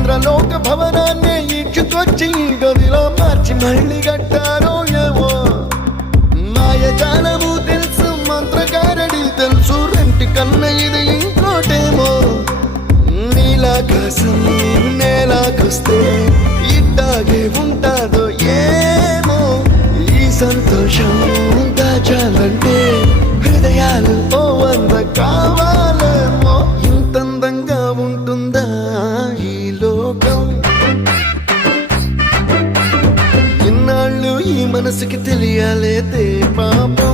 ఇంద్రలోక భవనాన్ని ఈడ్చుకొచ్చి గదిలో మార్చి మళ్ళీ కట్టారో ఏమో మాయజాలము తెలుసు మంత్రగారడి తెలుసు రెంటి కన్న ఇది ఇంకోటేమో నీలాకాశం నేలాకొస్తే ఇట్టాగే ఉంటాదో ఏమో ఈ సంతోషం దాచాలంటే హృదయాలు ఓ వంద కావాలేమో ఇంతందంగా ఉంటుందా ఈ లోకం ఇన్నాళ్ళు ఈ మనసుకి తెలియాలేదే పాపం